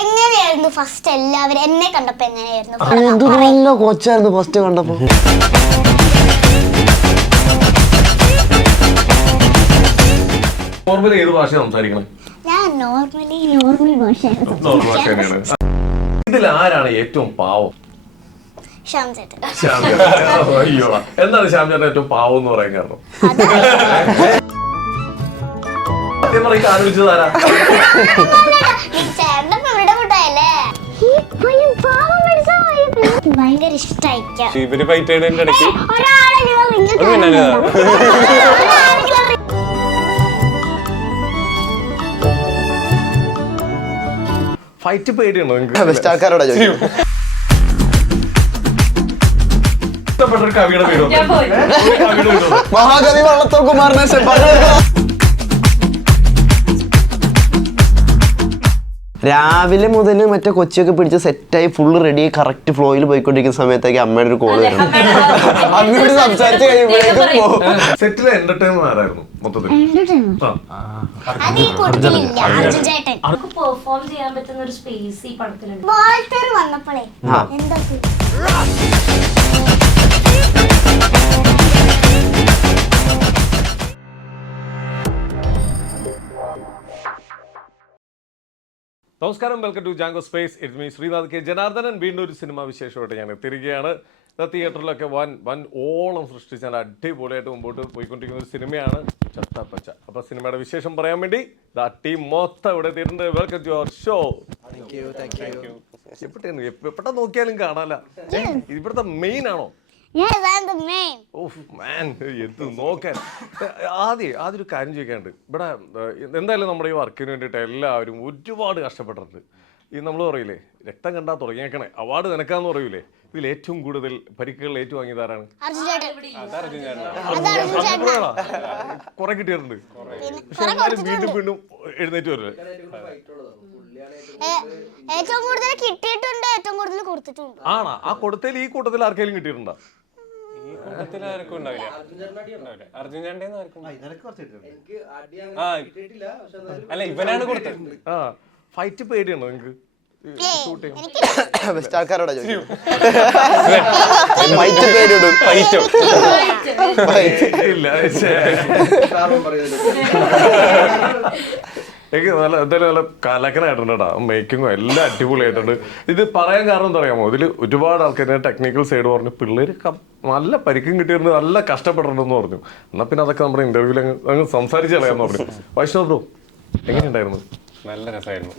എങ്ങനെയായിരുന്നു ഫസ്റ്റ് എല്ലാവരും എന്നെ കണ്ടപ്പോ എങ്ങനെയായിരുന്നു? കൊച്ചായിരുന്നു ഫസ്റ്റ് കണ്ടപ്പോ. നോർമലി ഏത് ഭാഷ സംസാരിക്കണം? ഞാൻ നോർമൽ ഭാഷയാണ്. ഇതിൽ ആരാണ് ഏറ്റവും പാവം? ശ്യാം ചേട്ടൻ. അയ്യോ, എന്താണ് ശ്യാം ചേട്ടൻ ഏറ്റവും പാവം എന്ന് പറയാൻ കാരണം? സത്യം പറയും, ആലോചിച്ചതാരാ? ഭയങ്കര ഇഷ്ടായിക്കാം. ഫൈറ്റ് പേടിയാണോ നിങ്ങൾക്ക്? ബെസ്റ്റ് ആൾക്കാരോടാ ചോദിക്കും. ഇഷ്ടപ്പെട്ട ഒരു കവിയുടെ പേരോ? മഹാകവി വള്ളത്തോൾ കുമാരനാശൻ. രാവിലെ മുതൽ മറ്റേ കൊച്ചിയൊക്കെ പിടിച്ച് സെറ്റായി ഫുള്ള് റെഡി കറക്റ്റ് ഫ്ലോയിൽ പോയിക്കൊണ്ടിരിക്കുന്ന സമയത്തേക്ക് അമ്മയുടെ ഒരു കോള് വരും. അമ്മയോട് സംസാരിച്ച് കഴിയുമ്പോഴേക്കും പോകും. സെറ്റിലെ എന്റർടൈൻമെന്റ് ആരായിരുന്നു മൊത്തത്തിൽ? പെർഫോം ചെയ്യാൻ പറ്റുന്ന ഒരു സ്പേസ് ഈ പടത്തിലുണ്ട്. വന്നപ്പോഴേ എന്താ നമസ്കാരം, welcome to Jango Space. It മീ ശ്രീനാഥ് കെ ജനാർദ്ദനൻ. വീണ്ടും ഒരു സിനിമ വിശേഷമായിട്ട് ഞാൻ എത്തിയിരിക്കുകയാണ്. തിയേറ്ററിലൊക്കെ വൻ ഓളം സൃഷ്ടിച്ച് നല്ല അടിപൊളിയായിട്ട് മുമ്പോട്ട് പോയിക്കൊണ്ടിരിക്കുന്ന ഒരു സിനിമയാണ് ചട്ടപ്പച്ച. അപ്പൊ സിനിമയുടെ വിശേഷം പറയാൻ വേണ്ടി ടീം മൊത്തം ഇവിടെ എത്തിയിട്ടുണ്ട്. Welcome to our show. എപ്പോഴാ നോക്കിയാലും കാണാല. ഇവിടുത്തെ മെയിൻ ആണോ? നോക്കാൻ ആദ്യം ഒരു കാര്യം ചോദിക്കാനുണ്ട്. ഇവിടെ എന്തായാലും നമ്മുടെ ഈ വർക്കിന് വേണ്ടിയിട്ട് എല്ലാവരും ഒരുപാട് കഷ്ടപ്പെട്ടിട്ടുണ്ട്. ഈ നമ്മൾ പറയില്ലേ, രക്തം കണ്ടാൽ തുടങ്ങിയേക്കണേ, അവാർഡ് നിനക്കാന്ന് പറയൂലേ. ഇതിൽ ഏറ്റവും കൂടുതൽ പരിക്കുകൾ ഏറ്റുവാങ്ങിയതാരാണ്? കുറെ കിട്ടിയിട്ടുണ്ട്. പക്ഷെ എന്നാലും വീണ്ടും വീണ്ടും എഴുന്നേറ്റ് വരില്ലേ? ഏറ്റവും കൂടുതൽ കിട്ടിയിട്ടുണ്ട്, ഏറ്റവും കൂടുതൽ കൊടുത്തിട്ടുണ്ട്. ആണോ? ആ കൊടുത്തതിൽ ഈ കൂട്ടത്തിൽ ആർക്കെങ്കിലും കിട്ടിയിട്ടുണ്ടോ? ഫൈറ്റ് പേടിയാണോ നിങ്ങക്ക്? ബെസ്റ്റ് ആൾക്കാരോടാ ചോദിക്കും. എനിക്ക് എന്തായാലും നല്ല കലക്കനായിട്ടുണ്ട്. മേക്കിങ്ങും എല്ലാം അടിപൊളിയായിട്ടുണ്ട്. ഇത് പറയാൻ കാരണം എന്താ പറയാമോ, ഇതിൽ ഒരുപാട് ആൾക്കാർ ടെക്നിക്കൽ സൈഡ് പറഞ്ഞു പിള്ളേര് നല്ല പരിക്കും കിട്ടിയിരുന്നു, നല്ല കഷ്ടപ്പെട്ടിട്ടുണ്ടെന്ന് പറഞ്ഞു. എന്നാ പിന്നെ അതൊക്കെ നമ്മുടെ ഇന്റർവ്യൂവിൽ അങ്ങ് സംസാരിച്ച് കളയാന്ന് പറഞ്ഞു. വൈഷ്ണവ് ബ്രോ എങ്ങനെയുണ്ടായിരുന്നു? നല്ല രസമായിരുന്നു.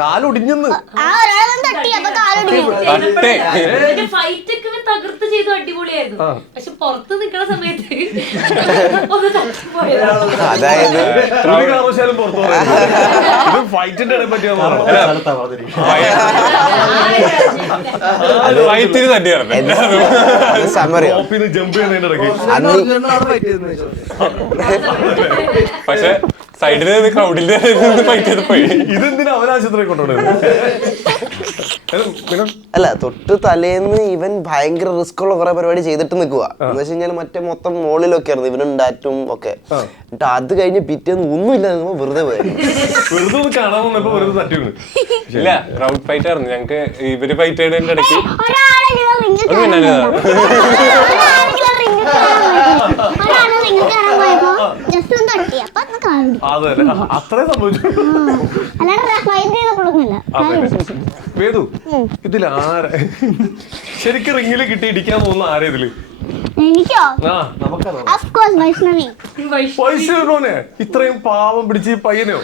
കാലൊടിഞ്ഞെന്ന് തകർത്ത് ചെയ്തു, അടിപൊളിയായിരുന്നു. പക്ഷെ പുറത്ത് നിൽക്കുന്ന സമയത്ത് അതായത് ഫൈറ്റിന്റെ പക്ഷെ സൈഡിൽ ക്രൗഡിൽ ഇതെന്തിനാ അവനാശുപത്രി കൊണ്ടുപോകുന്നത്? അല്ല, തൊട്ട് തലേന്ന് ഇവൻ ഭയങ്കര റിസ്ക് ഉള്ള കുറെ പരിപാടി ചെയ്തിട്ട് നിൽക്കുക. എന്ന് വെച്ച് കഴിഞ്ഞാൽ മറ്റേ മൊത്തം മോളിലൊക്കെ ആയിരുന്നു ഇവനും ഡാറ്റും ഒക്കെ. എന്നിട്ട് അത് കഴിഞ്ഞ് പിറ്റേന്ന് ഒന്നുമില്ല, വെറുതെ പോയായിരുന്നു. ഇല്ല, ക്രൗഡ് ഫൈറ്റ് ആയിരുന്നു ഞങ്ങക്ക്. ഇവര് ഫൈറ്റ് ചെയ്തതിന്റെ ഇടയ്ക്ക് അത്രേ സംഭവിച്ചു. വേദു, ഇതിൽ ആരാ ശരിക്കും റിങ്ങില് കിട്ടി ഇടിക്കാൻ പോകുന്ന ആരാ ഇതില്? വൈഷ്ണവിനെ ഇത്രയും പാവം പിടിച്ച് ഈ പയ്യനെയോ?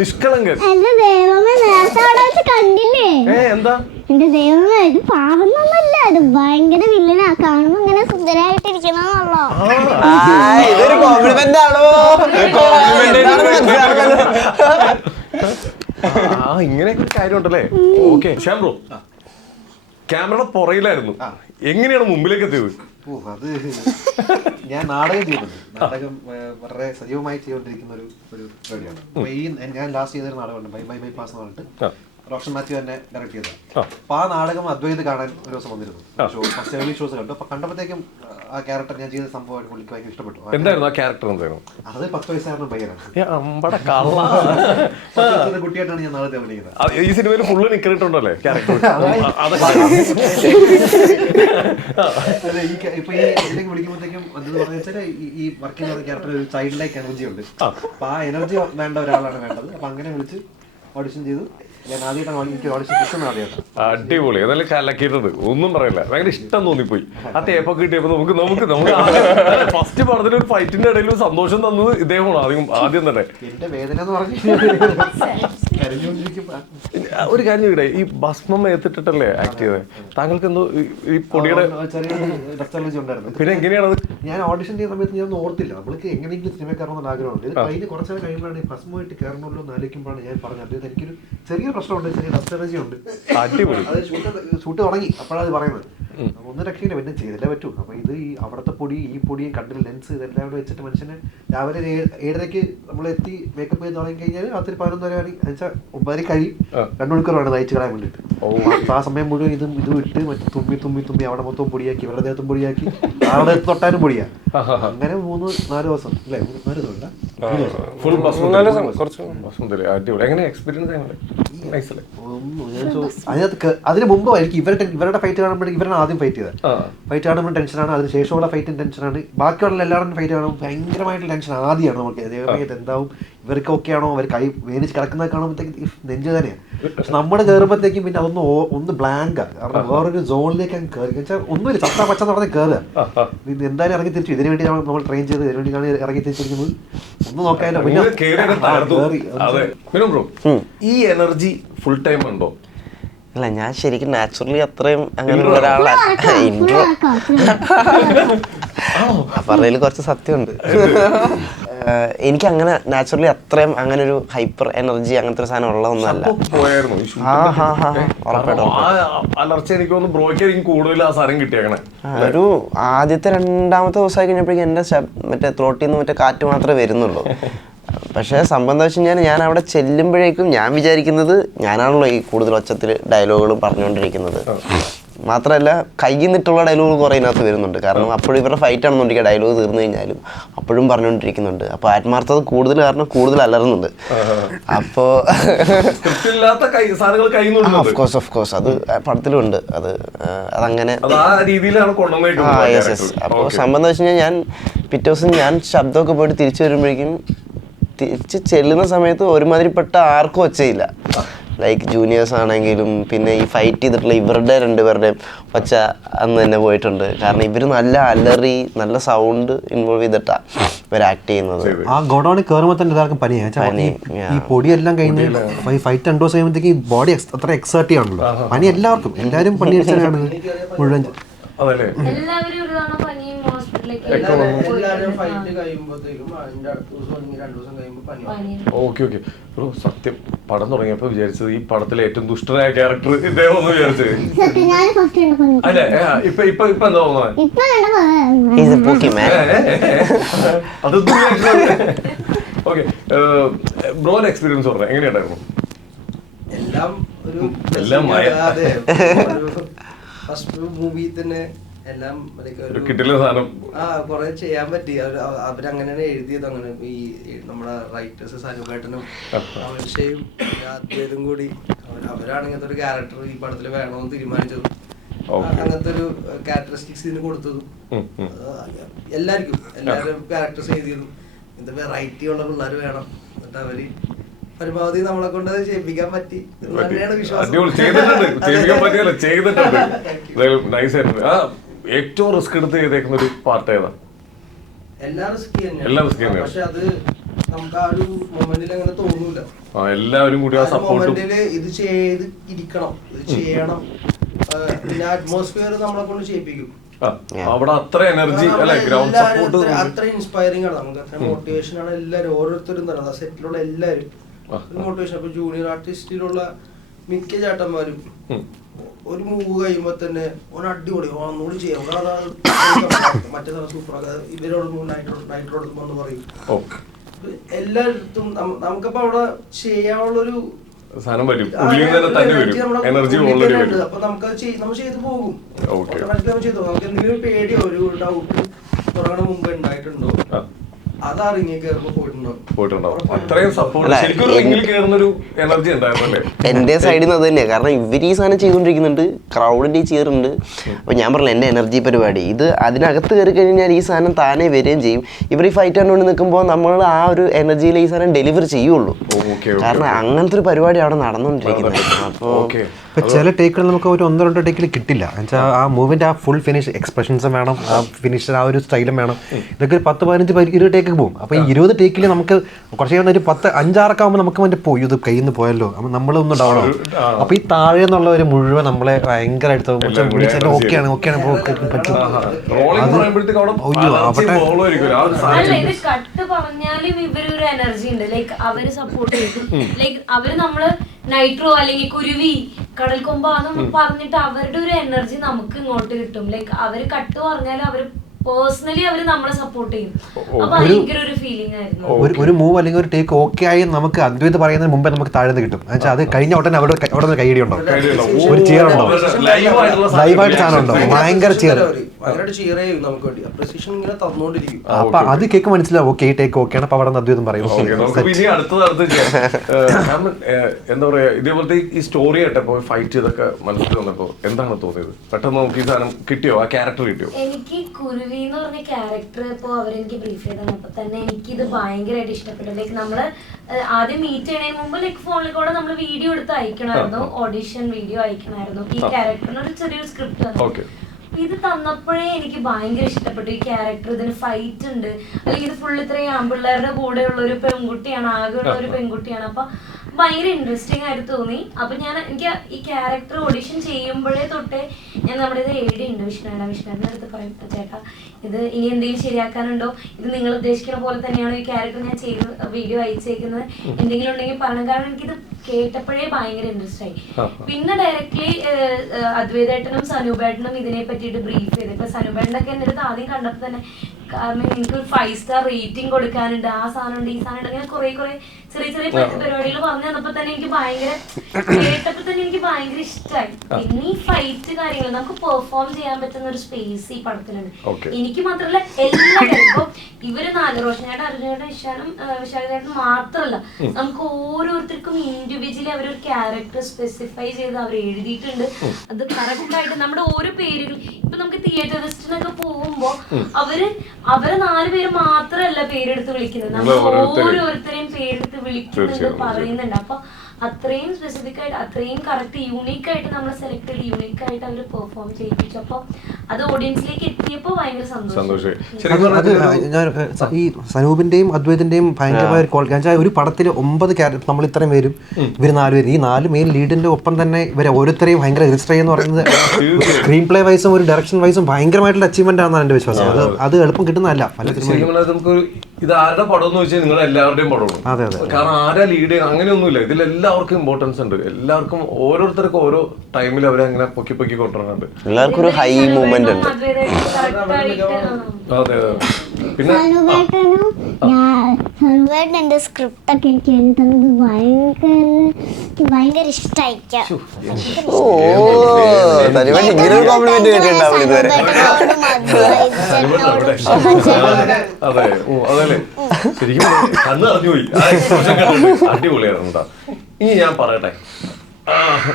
നിഷ്കളങ്കൻ. എന്താ എന്റെ ദൈവമേ, ഇത് പാവൊന്നുമല്ല, ഇത് ഭയങ്കര വില്ലനാ. കാണുമ്പോ ഇങ്ങനെ സുന്ദരായിട്ടിരിക്കണല്ലോ. ഇതൊരു കോംപ്ലിമെന്റ് ആണോ? ഇങ്ങനെയൊക്കെ കാര്യമുണ്ടല്ലേ? ഓക്കെ ശ്യാം ബ്രോ, ക്യാമറയുടെ പുറയിലായിരുന്നു, എങ്ങനെയാണ് മുമ്പിലേക്ക് എത്തിയത്? അത് ഞാൻ നാടകം ചെയ്യുന്നുണ്ട്. നാടകം വളരെ സജീവമായി ചെയ്തുകൊണ്ടിരിക്കുന്ന ഒരു പരിപാടിയാണ്. അപ്പൊ ഞാൻ ലാസ്റ്റ് ചെയ്തൊരു നാടകമുണ്ട്, ബൈ ബൈ ബൈ പാസ് എന്ന് പറഞ്ഞിട്ട് റോഷൻ മാത്യു തന്നെ ഡയറക്ട് ചെയ്തതാണ്. അപ്പൊ ആ നാടകം അദ്വൈത് കാണാൻ ഒരു ദിവസം വന്നിരുന്നു. ഫസ്റ്റ് ഏർലി ഷോസ് കണ്ടു. അപ്പൊ കണ്ടപ്പോഴത്തേക്കും ആ ക്യാരക്ടർ ഞാൻ ചെയ്ത സംഭവമായിട്ട് പുള്ളിക്ക് ഭയങ്കര ഇഷ്ടപ്പെട്ടു. എന്തായിരുന്നു ആ ക്യാരക്ടർ? എന്തായിരുന്നു അത് 10 വയസ്സായിരുന്ന പയ്യനാണ്. കുട്ടിയായിട്ടാണ് ഞാൻ നാളെ അഭിനയിക്കുന്നത്. ഈ സിനിമയിൽ ഫുള്ള് നിക്കറിട്ടുണ്ടല്ലേ ക്യാരക്ടർ? ഇപ്പൊ ഈ ഇതിലേക്ക് വിളിക്കുമ്പോഴത്തേക്കും അതെന്ന് പറഞ്ഞു വെച്ചാൽ ഈ വർക്ക് ചെയ്യുന്ന ക്യാരക്ടർ ഒരു ചൈൽഡ് ലൈക്ക് എനർജി ഉണ്ട്. അപ്പൊ ആ എനർജി വേണ്ട ഒരാളാണ് വേണ്ടത്. അപ്പൊ അങ്ങനെ വിളിച്ച് ഓഡിഷൻ ചെയ്തു. ഞാൻ ആദ്യമായിട്ടാണ് എനിക്ക് ഓഡിഷൻ കിട്ടുന്നത് ആദ്യമായിട്ടാണ്. അടിപൊളി, എന്നാലും കലക്കിയിട്ടുണ്ട്, ഒന്നും പറയില്ല. ഭയങ്കര ഇഷ്ടം തോന്നിപ്പോയി ആ തേപ്പൊക്കെ കിട്ടിയപ്പോ. നമുക്ക് ഫസ്റ്റ് പറഞ്ഞ ഒരു ഫൈറ്റിന്റെ ഇടയിൽ ഒരു സന്തോഷം തന്നത് ഇദ്ദേഹമാണ് ആദ്യം തന്നെ. എന്റെ വേദന എന്ന് പറഞ്ഞു ഒരു കാര്യം ചോദിക്കട്ടെ, ഈ ഭസ്മം ഏത്തിട്ടല്ലേ ആക്ട് ചെയ്തത്? താങ്കൾക്ക് എന്തോ ഈ പൊടിയുടെ പിന്നെ എങ്ങനെയാണത്? ഞാൻ ഓഡിഷൻ ചെയ്യുന്ന സമയത്ത് ഞാൻ ഓർത്തില്ല. നമ്മൾക്ക് എങ്ങനെയെങ്കിലും സിനിമ കയറണമെന്ന് ആഗ്രഹമുണ്ട്. ഇത് കഴിഞ്ഞ് കുറച്ചാൽ കഴിയുമ്പോഴാണ് ഈ ഭസ്മമായിട്ട് കയറണമല്ലോ എന്ന് ആലോചിക്കുമ്പോഴാണ് ഞാൻ പറഞ്ഞത് എനിക്കൊരു ചെറിയ പ്രശ്നമുണ്ട്, ചെറിയ ഡസ്റ്റ് എനർജി ഉണ്ട്. അത് ഷൂട്ട് തുടങ്ങി അപ്പോഴാണ് പറയുന്നത്. ഒന്നും രക്ഷയില്ല, പിന്നെ ചെയ്തില്ലേ പറ്റൂ. അപ്പൊ ഇത് ഈ അവിടുത്തെ പൊടി, ഈ പൊടിയും കണ്ണിൽ ലെൻസ്, ഇതെല്ലാം കൂടെ വെച്ചിട്ട് മനുഷ്യനെ രാവിലെ 7:30 നമ്മൾ എത്തി മേക്കപ്പ് ചെയ്ത് തുടങ്ങി കഴിഞ്ഞാൽ രാത്രി 11 വരെ 9 കഴിയും. 2 മണിക്കൂറാണ് നയിച്ച് കളയാൻ വേണ്ടിയിട്ട്. ആ സമയം മുഴുവൻ ഇതും ഇട്ട് മറ്റേ തുമ്മി അവിടെ മൊത്തം പൊടിയാക്കി, ഇവരുടെ ദേഹത്തും പൊടിയാക്കി, ആളുടെ ദേഹത്ത് തൊട്ടാനും പൊടിയാ. അങ്ങനെ 3-4 ദിവസം അല്ലേ, 4 ദിവസം അതിനകത്ത്. അതിന് മുമ്പ് എനിക്ക് ഇവരുടെ ഫൈറ്റ് കാണുമ്പോഴേക്കും ഇവരാണ് ആദ്യം ഫൈറ്റ് ചെയ്തത്. ഫൈറ്റ് കാണുമ്പോൾ ടെൻഷനാണ്, അതിന് ശേഷമുള്ള ഫൈറ്റും ടെൻഷനാണ്, ബാക്കിയുള്ള എല്ലാവരും ഫൈറ്റ് കാണുമ്പോൾ ഭയങ്കരമായിട്ട് ടെൻഷൻ ആദ്യമാണ് നമുക്ക്. ദൈവമേ എന്താവും, ഇവർക്ക് ഓക്കെ ആണോ, അവർ കൈ വേനിച്ച് കിടക്കുന്നത് കാണുമ്പോഴത്തേക്കും നെഞ്ച് തന്നെയാണ്. പക്ഷെ നമ്മൾ കയറുമ്പോഴത്തേക്കും പിന്നെ ഒന്ന് ബ്ലാങ്കാണ്. കാരണം വേറൊരു സോണിലേക്ക് അങ്ങ് കയറി വെച്ചാൽ ഒന്നുമില്ല, ചത്താ പച്ച പറഞ്ഞ് കയറുക. എന്തായാലും ഇറങ്ങി തിരിച്ചു. ഇതിനു വേണ്ടി നമ്മൾ ട്രെയിൻ ചെയ്ത് ഇതിനു വേണ്ടിയാണ് ഇറങ്ങി തിരിച്ചിരിക്കുന്നത്. ഒന്നും നോക്കാനില്ല. ഈ എനർജി ഫുൾ ടൈം ഉണ്ടോ? അല്ല, ഞാൻ ശരിക്കും നാച്ചുറലി അത്രയും അങ്ങനെയുള്ള ഒരാളാണ്. ഇൻട്രോ പറഞ്ഞതിൽ കുറച്ച് സത്യമുണ്ട്. എനിക്ക് അങ്ങനെ നാച്ചുറലി അത്രയും അങ്ങനെ ഒരു ഹൈപ്പർ എനർജി അങ്ങനത്തെ ഒരു സാധനം ഉള്ളതൊന്നുമല്ല. ഒരു ആദ്യത്തെ 2-ാമത്തെ ദിവസമായി കഴിഞ്ഞപ്പോഴേക്കും എൻ്റെ മറ്റേ ത്രോട്ടിൽ നിന്ന് മറ്റേ കാറ്റ് മാത്രമേ വരുന്നുള്ളൂ. പക്ഷേ സംഭവം എന്താ വെച്ച് കഴിഞ്ഞാൽ ഞാൻ അവിടെ ചെല്ലുമ്പോഴേക്കും ഞാൻ വിചാരിക്കുന്നത് ഞാനാണല്ലോ ഈ കൂടുതൽ ഒച്ചത്തിൽ ഡയലോഗുകളും പറഞ്ഞുകൊണ്ടിരിക്കുന്നത്. മാത്രമല്ല കയ്യിൽ നിന്നിട്ടുള്ള ഡയലോഗ് കുറേ ഇതിനകത്ത് വരുന്നുണ്ട്. കാരണം അപ്പോഴും ഇവരുടെ ഫൈറ്റ് ആണെന്നുണ്ടെങ്കിൽ ഡയലോഗ് തീർന്നു കഴിഞ്ഞാലും അപ്പോഴും പറഞ്ഞുകൊണ്ടിരിക്കുന്നുണ്ട്. അപ്പോൾ ആത്മാർത്ഥത കൂടുതൽ കാരണം കൂടുതൽ അലറുന്നുണ്ട്. അപ്പോൾ ഓഫ് കോഴ്സ് അത് പടത്തിലുണ്ട്. അതങ്ങനെ അപ്പോൾ സംഭവം എന്താ വെച്ച് കഴിഞ്ഞാൽ ഞാൻ പിറ്റേ ദിവസം ഞാൻ ശബ്ദമൊക്കെ പോയിട്ട് തിരിച്ചു വരുമ്പോഴേക്കും തിരിച്ച് ചെല്ലുന്ന സമയത്ത് ഒരുമാതിരിപ്പെട്ട ആർക്കും ഒച്ചയില്ല. ലൈക്ക് ജൂനിയേഴ്സ് ആണെങ്കിലും പിന്നെ ഈ ഫൈറ്റ് ചെയ്തിട്ടുള്ള ഇവരുടെ 2പേരുടെയും ഒച്ച അന്ന് തന്നെ പോയിട്ടുണ്ട്. കാരണം ഇവർ നല്ല അലറി നല്ല സൗണ്ട് ഇൻവോൾവ് ചെയ്തിട്ടാണ് ഇവർ ആക്ട് ചെയ്യുന്നത്. ആ ഗോഡൌണിൽ കയറുമ്പോൾ തന്നെ എല്ലാവർക്കും പനിയാണ്. ഈ പൊടിയെല്ലാം കഴിഞ്ഞ് ഫൈറ്റ് 2 ദിവസം കഴിയുമ്പോഴത്തേക്ക് ബോഡി അത്ര എക്സേർട്ട് ചെയ്യാണല്ലോ. പനി എല്ലാവരും പനി അടിച്ചാണ് മുഴുവൻ. എല്ലാവരും ഒരു തവണ പനിയും ഹോസ്പിറ്റലിലേക്ക്. ഓക്കെ ബ്രോ, സത്യം പടം തുടങ്ങിയപ്പോ വിചാരിച്ചത് ഈ പടത്തിലെ ഏറ്റവും ദുഷ്ടനായ ക്യാരക്ടർ ഇദ്ദേഹം ഒന്ന് വിചാരിച്ചത് അല്ലേ? ഇപ്പൊ എന്താ തോന്നുന്നത്? ഓക്കെ, ബ്രോന്റെ എക്സ്പീരിയൻസ് പറഞ്ഞ എങ്ങനെയുണ്ടായിരുന്നു? എല്ലാം ഫസ്റ്റ് മൂവി തന്നെ എല്ലാം കിട്ടില്ല സാധനം കുറെ ചെയ്യാൻ പറ്റി. അവരങ്ങനെയാണ് എഴുതിയത്. അങ്ങനെ ഈ നമ്മുടെ റൈറ്റേഴ്സ് സനുപേട്ടനും അമിത്ഷയും അദ്വൈതും കൂടി അവരാണ് ഇങ്ങനത്തെ ഒരു ക്യാരക്ടർ ഈ പടത്തിൽ വേണമെന്ന് തീരുമാനിച്ചതും അങ്ങനത്തെ ഒരു ക്യാരക്ടറിസ്റ്റിക്സ് ഇതിന് കൊടുത്തതും എല്ലാവരും ക്യാരക്ടേഴ്സ് എഴുതിയതും ഇത് വെറൈറ്റി ഉള്ള പിള്ളേർ വേണം. എന്നിട്ട് അവര് പരമാവധി നമ്മളെ കൊണ്ട് ചെയ്യിപ്പിക്കാൻ പറ്റി തന്നെയാണ് വിശ്വാസം. ഏറ്റവും റിസ്ക് എടുത്ത് ചെയ്തേക്കുന്ന ഒരു പാർട്ട് ഏതാ? എല്ലാ റിസ്ക് തന്നെയാണ്. പക്ഷെ അത് നമുക്ക് ആ ഒരു മൊമെന്റിൽ അങ്ങനെ തോന്നൂല. എല്ലാവരും കൂടി മൊമെന്റില് ഇത് ചെയ്ത് ഇരിക്കണം, ഇത് ചെയ്യണം. പിന്നെ അറ്റ്മോസ്ഫിയർ നമ്മളെ കൊണ്ട് ചെയ്യിപ്പിക്കും. അവിടെ അത്ര എനർജി അല്ലെ, ഗ്രൗണ്ട് സപ്പോർട്ട് അത്ര ഇൻസ്പയറിംഗ് ആണ്. നമുക്ക് അത്ര മോട്ടിവേഷൻ ആണ്. എല്ലാവരും ഓരോരുത്തരും തന്നെ സെറ്റിലുള്ള എല്ലാവരും മോട്ടിവേഷൻ. അപ്പൊ ജൂനിയർ ആർട്ടിസ്റ്റിലുള്ള മിക്ക ചേട്ടന്മാരും ഒരു മൂവ് കഴിയുമ്പോ തന്നെ ഒരു അടിപൊളി ഒന്നുകൂടി ചെയ്യാം മറ്റേ സൂപ്പറാക്കുക ഇവരോടൊന്നും നൈറ്ററോടൊന്നും എന്ന് പറയും. എല്ലായിടത്തും നമുക്കപ്പോ അവിടെ ചെയ്യാനുള്ളൊരു അപ്പൊ നമുക്കത് നമ്മൾ ചെയ്തു പോകും. നമുക്ക് എന്തെങ്കിലും പേടിയോ ഒരു ഡൗട്ട് തുടങ്ങണ മുമ്പ് ഉണ്ടായിട്ടുണ്ടോ അതറിഞ്ഞ് കയറുമ്പോ പോയിട്ടുണ്ടോ? അത്രയും സപ്പോർട്ട് ശരിക്കും റിങ്ങിൽ കയറുന്നൊരു എനർജി ഉണ്ടായിരുന്നല്ലേ? എന്റെ സൈഡിൽ നിന്ന് അത് തന്നെയാണ്. കാരണം ഇവർ ഈ സാധനം ചെയ്തുകൊണ്ടിരിക്കുന്നുണ്ട്, ക്രൗഡിന്റെ ചേറുണ്ട്. അപ്പൊ ഞാൻ പറഞ്ഞില്ല എന്റെ എനർജി പരിപാടി ഇത് അതിനകത്ത് കയറി കഴിഞ്ഞാൽ ഈ സാധനം താനേ വരികയും ചെയ്യും. ഇവർ ഈ ഫൈറ്റ് കണ്ടുകൊണ്ട് നിൽക്കുമ്പോൾ നമ്മൾ ആ ഒരു എനർജിയിൽ ഈ സാധനം ഡെലിവർ ചെയ്യുള്ളൂ. കാരണം അങ്ങനത്തെ ഒരു പരിപാടി അവിടെ നടന്നുകൊണ്ടിരിക്കുന്നത്. അപ്പോൾ ചില ടേക്കുകൾ നമുക്ക് ഒരു 1-2 ടേക്കിൽ കിട്ടില്ല. എന്നുവെച്ചാൽ ആ മൂവിൻ്റെ ആ ഫുൾ ഫിനിഷ് എക്സ്പ്രഷൻസും വേണം, ആ ഫിനിഷ് ആ ഒരു സ്റ്റൈലും വേണം. ഇതൊക്കെ ഒരു 10-15-20 ടേക്ക് പോകും. അപ്പോൾ ഈ 20 ടേക്കിൽ നമുക്ക് കുറച്ച് കഴിയുന്ന ഒരു 10-5-6 ആകുമ്പോൾ നമുക്ക് മറ്റേ പോയി ഇത് കയ്യിൽ നിന്ന് പോയല്ലോ, അപ്പോൾ നമ്മളൊന്ന് ഡൗൺ ആവും. അപ്പോൾ ഈ താഴെ എന്നുള്ള ഒരു മുഴുവൻ നമ്മളെ ഭയങ്കരമായിട്ട് വിളിച്ചിട്ട് ഓക്കെയാണ് പറ്റും. കട്ട് പറഞ്ഞാലും ഇവരൊരു എനർജി ഉണ്ട്. ലൈക്ക് അവര് സപ്പോർട്ട് ചെയ്യും. ലൈക്ക് അവര് നമ്മള് നൈട്രോ അല്ലെങ്കിൽ കുരുവി കടൽക്കൊമ്പ അതൊന്നും പറഞ്ഞിട്ട് അവരുടെ ഒരു എനർജി നമുക്ക് ഇങ്ങോട്ട് കിട്ടും. ലൈക്ക് അവര് കട്ട് പറഞ്ഞാലും അവര് പേഴ്സണലി അവര് നമ്മളെ സപ്പോർട്ട് ചെയ്യും. അപ്പൊ ഭയങ്കര ഒരു ഫീലിംഗ് ആയിരുന്നു. ഒരു മൂവ് അല്ലെങ്കിൽ ഒരു ടേക്ക് ഓക്കെ ആയി നമുക്ക് അദ്വൈത് പറയുന്നതിന് മുമ്പേ നമുക്ക് താഴ്ന്ന് കിട്ടും. എന്നുവെച്ചാൽ അത് കഴിഞ്ഞ ഉടനെ അവിടെ നിന്ന് കൈയടി ഉണ്ടാവും, ഒരു ചിയർ ഉണ്ടാവും, ലൈവായിട്ട് സാധനം ഉണ്ടാവും, ഭയങ്കര ചിയർ. അപ്പൊ അത് കേക്ക് മനസ്സിലാവും ഓക്കെ ഈ ടേക്ക് ഓക്കെയാണ്. അപ്പൊ അവിടെ നിന്ന് അദ്വൈതം പറയും എന്താ പറയാ ഇതേപോലത്തെ ഈ സ്റ്റോറി ആയിട്ടപ്പോ ഫൈറ്റ് ചെയ്തൊക്കെ മനസ്സിൽ വന്നപ്പോ എന്താണ് തോന്നിയത്? പെട്ടെന്ന് നമുക്ക് ഈ സാധനം കിട്ടിയോ? ആ ക്യാരക്ടർ കിട്ടിയോ? എനിക്ക് കുരുവി എന്ന് പറഞ്ഞ ക്യാരക്ടർ ഇപ്പൊ അവരെനിക്ക് ബ്രീഫ് ചെയ്തപ്പോ തന്നെ എനിക്കിത് ഭയങ്കരമായിട്ട് ഇഷ്ടപ്പെട്ടു. ലൈക്ക് നമ്മള് ആദ്യം മീറ്റ് ചെയ്യണതിന് മുമ്പ് ലൈക്ക് ഫോണിൽ കൂടെ നമ്മൾ വീഡിയോ എടുത്ത് അയക്കണമായിരുന്നു, ഓഡിഷൻ വീഡിയോ അയക്കണമായിരുന്നു. ഈ ക്യാരക്ടറിന് ഒരു ചെറിയൊരു സ്ക്രിപ്റ്റ് തന്നു. ഇത് തന്നപ്പോഴേ എനിക്ക് ഭയങ്കര ഇഷ്ടപ്പെട്ടു ഈ ക്യാരക്ടർ. ഇതിന് ഫൈറ്റ് ഉണ്ട്, അല്ലെങ്കിൽ ഇത് ഫുൾ ഇത്രയും ആൺപിള്ളേരുടെ കൂടെയുള്ള ഒരു പെൺകുട്ടിയാണ്, ആകെയുള്ള ഒരു പെൺകുട്ടിയാണ്. അപ്പൊ ഭയങ്കര ഇൻട്രസ്റ്റിംഗ് ആയിട്ട് തോന്നി. അപ്പൊ എനിക്ക് ഈ ക്യാരക്ടർ ഓഡിഷൻ ചെയ്യുമ്പോഴേ തൊട്ടേ ഞാൻ നമ്മുടെ ഇത് എഴുതി ഉണ്ട് വിഷ്ണുവിന്റെ അടുത്ത് പറയും, ചേട്ടാ ഇത് ഇനി എന്തെങ്കിലും ശരിയാക്കാനുണ്ടോ, ഇത് നിങ്ങൾ ഉദ്ദേശിക്കുന്ന പോലെ തന്നെയാണോ ഈ ക്യാരക്ടർ ഞാൻ ചെയ്ത് വീഡിയോ അയച്ചേക്കുന്നത്, എന്തെങ്കിലും ഉണ്ടെങ്കിൽ പറഞ്ഞു. കാരണം എനിക്കിത് കേട്ടപ്പോഴേ ഭയങ്കര ഇൻട്രസ്റ്റ് ആയി. പിന്നെ ഡയറക്ട്ലി അദ്വൈതേട്ടനും സനൂപേട്ടനും ഇതിനെ പറ്റിയിട്ട് ബ്രീഫ് ചെയ്ത്. ഇപ്പൊ സനൂപേട്ടനൊക്കെ എൻ്റെ അടുത്ത് ആദ്യം കണ്ടപ്പോൾ തന്നെ, കാരണം എനിക്കൊരു 5 സ്റ്റാർ റേറ്റിംഗ് കൊടുക്കാനുണ്ട്, ആ സാധനം ഉണ്ട്, ഈ സാധനം ഉണ്ട്, അങ്ങനെ കുറെ ചെറിയ പരിപാടികൾ പറഞ്ഞു തന്നപ്പോ തന്നെ എനിക്ക് ഭയങ്കര കേട്ടപ്പോ തന്നെ എനിക്ക് ഭയങ്കര ഇഷ്ടമായി. പിന്നെ ഈ ഫൈറ്റ് കാര്യങ്ങൾ നമുക്ക് പെർഫോം ചെയ്യാൻ പറ്റുന്ന ഒരു സ്പേസ് ഈ പടത്തിലുണ്ട്. എനിക്ക് മാത്രമല്ല എല്ലാവരും. ഇപ്പൊ ഇവര് 4 റോഷനേട്ടൻ, അർജുനേട്ടൻ, വിശാഖേട്ടൻ മാത്രമല്ല, നമുക്ക് ഓരോരുത്തർക്കും ഇൻഡിവിജ്വലി അവരൊരു ക്യാരക്ടർ സ്പെസിഫൈ ചെയ്ത് അവർ എഴുതിയിട്ടുണ്ട്. അത് കറക്റ്റ് ആയിട്ട് നമ്മുടെ ഓരോ പേരുകൾ ഇപ്പൊ നമുക്ക് തിയേറ്ററിസ്റ്റിനൊക്കെ പോകുമ്പോ അവരെ 4 പേര് മാത്രമല്ല പേരെടുത്ത് വിളിക്കുന്നത്, നമ്മൾ ഓരോരുത്തരെയും പേരെടുത്ത് വിളിക്കുന്നുണ്ട്, പറയുന്നുണ്ട്. അപ്പൊ അത്രയും സ്പെസിഫിക് ആയിട്ട് അത്രയും കറക്റ്റ് യൂണീക്ക് ആയിട്ട് നമ്മൾ സെലക്ട് ചെയ്ത് യൂണീക്ക് ആയിട്ട് അവർ പെർഫോം ചെയ്യിപ്പിച്ചു. അപ്പൊ അത് ഓഡിയൻസിലേക്ക് എത്തിയപ്പോ ഭയങ്കര സന്തോഷം. ഈ സനൂപിന്റെയും അദ്വൈതിന്റെയും ഭയങ്കരമായ ഒരു ക്വാളിറ്റി. ഒരു പടത്തിൽ 9 ക്യാരക്ടർ, നമ്മൾ ഇത്രയും പേരും ഇവർ 4 പേര്, ഈ 4 മെയിൻ ലീഡിന്റെ ഒപ്പം തന്നെ ഇവരെ ഓരോരുത്തരെയും ഭയങ്കര രജിസ്റ്റർ ചെയ്യുന്ന പറയുന്നത് സ്ക്രീൻ പ്ലേ വൈസും ഒരു ഡയറക്ഷൻ വൈസും ഭയങ്കരമായിട്ടുള്ള അച്ചീവ്മെന്റ് ആണെന്നാണ് എന്റെ വിശ്വാസം. അത് എളുപ്പം കിട്ടുന്നതല്ല. ഇത് ആരുടെ പടം എന്ന് വെച്ചാൽ നിങ്ങൾ എല്ലാവരുടെയും പടമാണ്. കാരണം ആരാ ലീഡ് ചെയ്യുക അങ്ങനെയൊന്നുമില്ല. ഇതിലെല്ലാവർക്കും ഇമ്പോർട്ടൻസ് ഉണ്ട്. എല്ലാവർക്കും ഓരോരുത്തർക്കും ഓരോ ടൈമിൽ അവരെ അങ്ങനെ പൊക്കി കൊണ്ടുവരുന്നുണ്ട്. എല്ലാവർക്കും ഒരു ഹൈ മൂവ്മെന്റ് ഉണ്ട്. അതെ. പിന്നെ സനുവേട്ടൻ്റെ സ്ക്രിപ്റ്റ് ഒക്കെ എനിക്ക് എഴുതുന്നത് ഭയങ്കര ഇഷ്ടമായിരിക്കാം. അതല്ലേ ശരിക്കും കണ്ണ് അറിഞ്ഞുപോയി. അടിപൊളിയായിരുന്നു. ഇനി ഞാൻ പറയട്ടെ,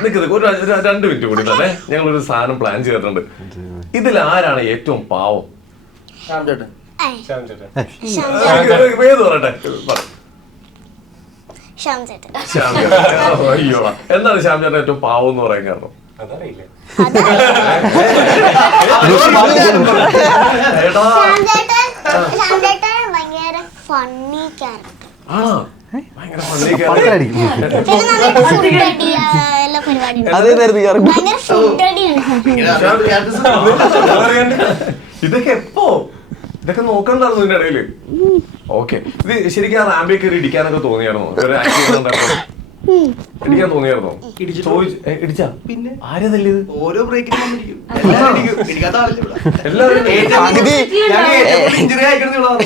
നിൽക്കുന്നത് ഒരു 2 മിനിറ്റ് കൂടി തന്നെ ഞങ്ങളൊരു സാധനം പ്ലാൻ ചെയ്തിട്ടുണ്ട്. ഇതിൽ ആരാണ് ഏറ്റവും പാവം? ഏത് പറയട്ടെ? അയ്യോളാ, എന്താണ് ശ്യാം ചേട്ടൻ ഏറ്റവും പാവം എന്ന് പറയാൻ കാരണം? ഇതൊക്കെ എപ്പോ ഇതൊക്കെ നോക്കണ്ടായിരുന്നു ഇതിന്റെ ഇടയില്? ഓക്കെ, ഇത് ശരിക്കും ആ റാമ്പിൽ കയറി ഇടിക്കാനൊക്കെ തോന്നിയായിരുന്നു? ഒരു ആക്സിഡന്റ് ഉണ്ടായിരുന്നു. ഇടിക്കാൻ തോന്നിയായിരുന്നോ? ഇടിച്ചാ? പിന്നെ ആരാ തല്ലിയത്? ഓരോ ബ്രേക്കിനും വന്നിരിക്കും. എല്ലാവരും ഇടിക്കും. ഇടിക്കാത്ത ആളില്ല ഇവിടെ. എല്ലാവരും ഇഞ്ചുറി ആയിക്കിടന്ന് ഇവിടെ വന്നു.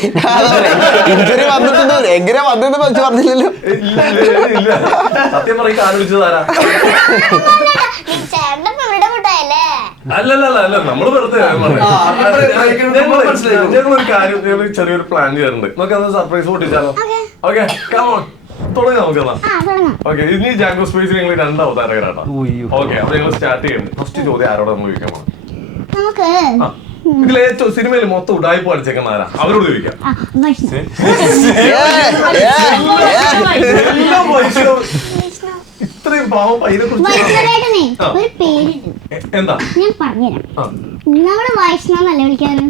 ഇഞ്ചുറി വന്നിട്ടുണ്ട് എങ്ങനെ വന്നെന്ന് വെച്ച് പറഞ്ഞില്ലല്ലോ. ഇല്ല സത്യം പറയും കാല് വിളിച്ചതാരാ? അല്ല നമ്മള് വെറുതെ ഞങ്ങളൊരു കാര്യം ചെറിയൊരു പ്ലാൻ ചെയ്യാറുണ്ട്. നമുക്ക് അത് സർപ്രൈസ് പൊട്ടിച്ചാലോ? ഓക്കെ തുടങ്ങാം നമുക്കെന്നാ. ഓക്കെ ഇനി ജാങ്കോ സ്പേസിൽ ഞങ്ങൾ 2 അവതാരകരാട്ടാ. ഓക്കെ അപ്പൊ ഞങ്ങൾ സ്റ്റാർട്ട് ചെയ്യുന്നുണ്ട്. ഫസ്റ്റ് ചോദ്യം ആരോട് നമ്മൾ ചോദിക്കാൻ പോകണം? ഇതിലെ ഏറ്റവും സിനിമയിൽ മൊത്തം ഉടായ്പ പഠിച്ചേക്കുന്ന ആരാ? അവരോട് ചോദിക്കാം. ഇത്രയും പാവം പയ്യനെ കുറിച്ച് എന്താ ഞാൻ പറഞ്ഞുതരാം. നമ്മുടെ വൈഷ്ണവ് എന്നല്ല വിളിക്കാറ്.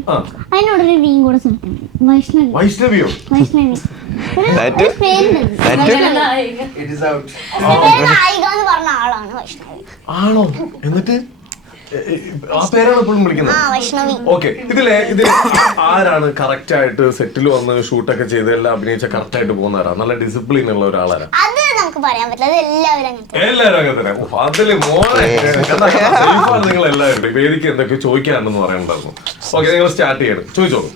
അതിനോടൊരു വീം കൂടെ വൈഷ്ണവി. വൈഷ്ണവിയോ? വൈഷ്ണവി ഒരു പേരുണ്ട്. It is out. നായിക എന്ന് പറഞ്ഞ ആളാണ് വൈഷ്ണവി. ആണോ? എന്നിട്ട് ആ പേരാണ് എപ്പോഴും വിളിക്കുന്നത്. വൈഷ്ണവി. ഓക്കെ ഇതിൽ ആരാണ് കറക്റ്റ് ആയിട്ട് സെറ്റിൽ വന്ന് ഷൂട്ടൊക്കെ ചെയ്ത് എല്ലാം അഭിനയിച്ച കറക്റ്റ് ആയിട്ട് പോകുന്നവരാ? നല്ല ഡിസിപ്ലിൻ ഉള്ള ഒരാളാരാ? അത് നമുക്ക് പറയാൻ പറ്റില്ല. അത് എല്ലാവരും എല്ലാവരും അങ്ങനെ തന്നെ. അതില് മോനെ നിങ്ങൾ എല്ലാവരും വേദിക്ക് എന്തൊക്കെ ചോദിക്കാനുണ്ടെന്ന് പറയാനുണ്ടായിരുന്നു. ഓക്കെ നിങ്ങൾ സ്റ്റാർട്ട് ചെയ്യണം. ചോദിച്ചോളൂ.